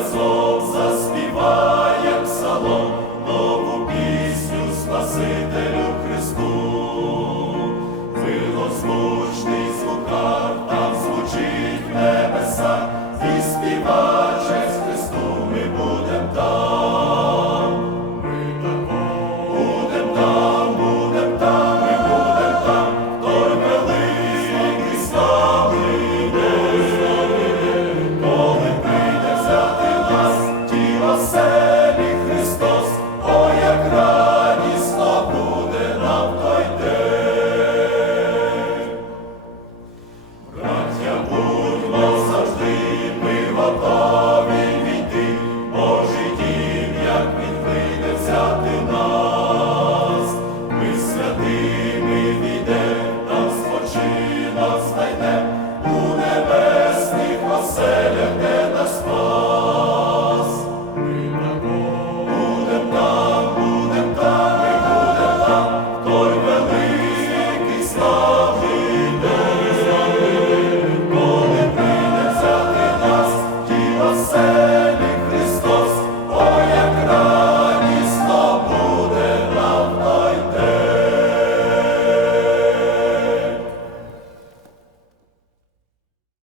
разом заспіваєм псалом нову пісню Спасителю Христу, милозвучний звукар там звучить небеса і співає.